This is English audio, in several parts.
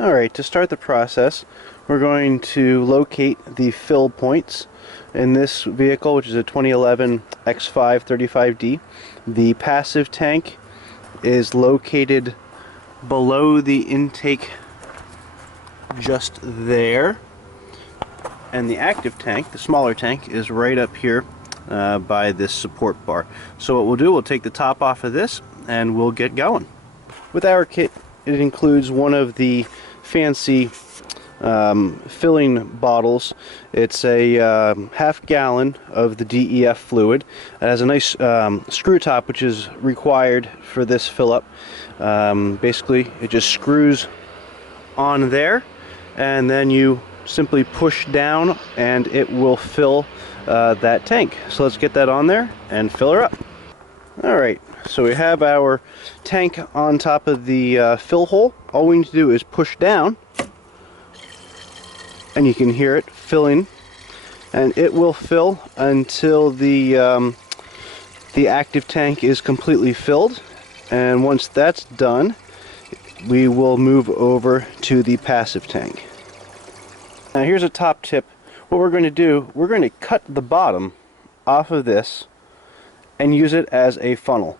Alright, to start the process, we're going to locate the fill points in this vehicle, which is a 2011 X5 35D. The passive tank is located below the intake just there, and the active tank, the smaller tank, is right up here by this support bar. So what we'll do, we'll take the top off of this and we'll get going. With our kit, it includes one of the fancy filling bottles. It's a half gallon of the DEF fluid. It has a nice screw top, which is required for this fill up. Basically it just screws on there, and then you simply push down and it will fill that tank. So let's get that on there and fill her up. Alright, so we have our tank on top of the fill hole. All we need to do is push down, and you can hear it filling, and it will fill until the active tank is completely filled. And once that's done, we will move over to the passive tank. Now here's a top tip. What we're going to do, we're going to cut the bottom off of this and use it as a funnel,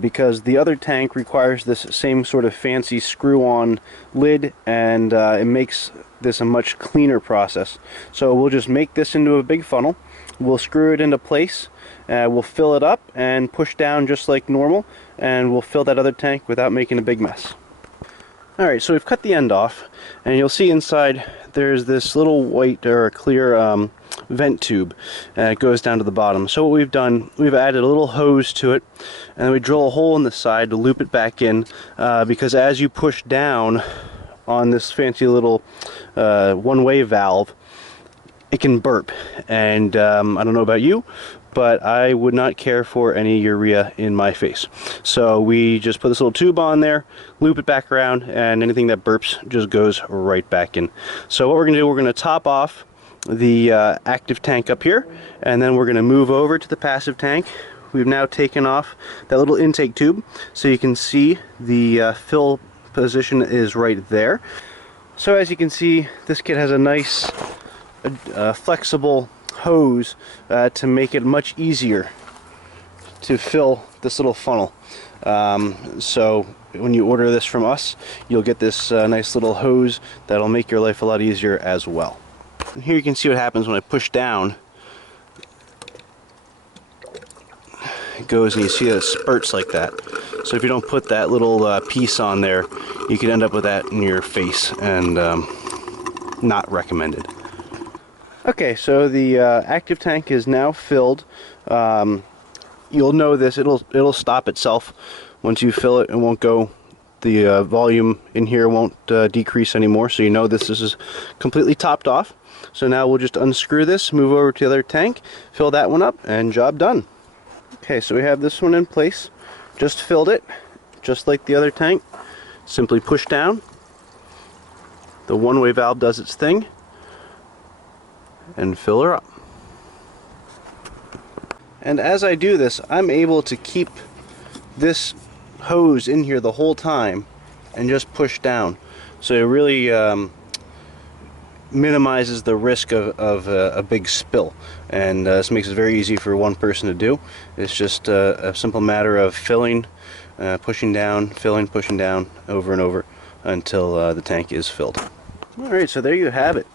because the other tank requires this same sort of fancy screw-on lid, and it makes this a much cleaner process. So we'll just make this into a big funnel, we'll screw it into place, we'll fill it up and push down just like normal, and we'll fill that other tank without making a big mess. Alright, so we've cut the end off, and you'll see inside there's this little white or clear vent tube, and it goes down to the bottom. So what we've done, we've added a little hose to it, and then we drill a hole in the side to loop it back in, because as you push down on this fancy little one-way valve, it can burp, and I don't know about you, but I would not care for any urea in my face. So we just put this little tube on there, loop it back around, and anything that burps just goes right back in. So what we're going to do, we're going to top off the active tank up here, and then we're going to move over to the passive tank. We've now taken off that little intake tube, so you can see the fill position is right there. So as you can see, this kit has a nice flexible hose to make it much easier to fill this little funnel. So when you order this from us, you'll get this nice little hose that'll make your life a lot easier as well. And here you can see what happens when I push down. It goes, and you see that it spurts like that. So if you don't put that little piece on there, you could end up with that in your face, and not recommended. Okay, so the active tank is now filled. You'll know this, it'll stop itself once you fill it. It won't go, the volume in here won't decrease anymore, so you know this is completely topped off. So now we'll just unscrew this, move over to the other tank, fill that one up, and job done. Okay, so we have this one in place, just filled it, just like the other tank. Simply push down, the one-way valve does its thing, and fill her up. And as I do this, I'm able to keep this hose in here the whole time and just push down. So it really minimizes the risk of a big spill, and this makes it very easy for one person to do. It's just a simple matter of filling, pushing down, filling, pushing down over and over until the tank is filled. Alright, so there you have it.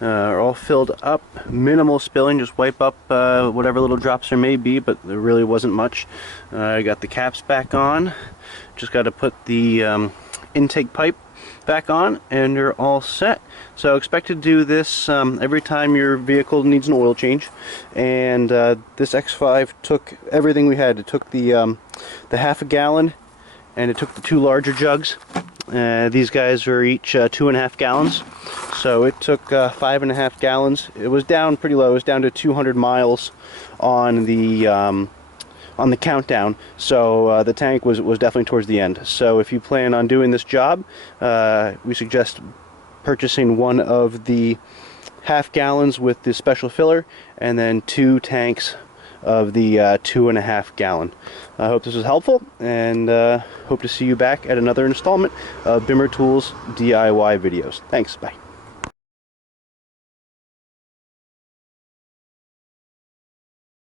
All filled up, minimal spilling, just wipe up whatever little drops there may be, but there really wasn't much. I got the caps back on, just got to put the intake pipe back on, and you're all set. So expect to do this every time your vehicle needs an oil change. And this X5 took everything we had. It took the half a gallon, and it took the two larger jugs. These guys are each 2.5 gallons, so it took 5.5 gallons. It was down pretty low. It was down to 200 miles on the countdown, so the tank was definitely towards the end. So if you plan on doing this job, we suggest purchasing one of the half gallons with the special filler, and then 2 tanks of the 2.5 gallon. I hope this was helpful, and hope to see you back at another installment of Bimmer Tools DIY videos. Thanks, bye.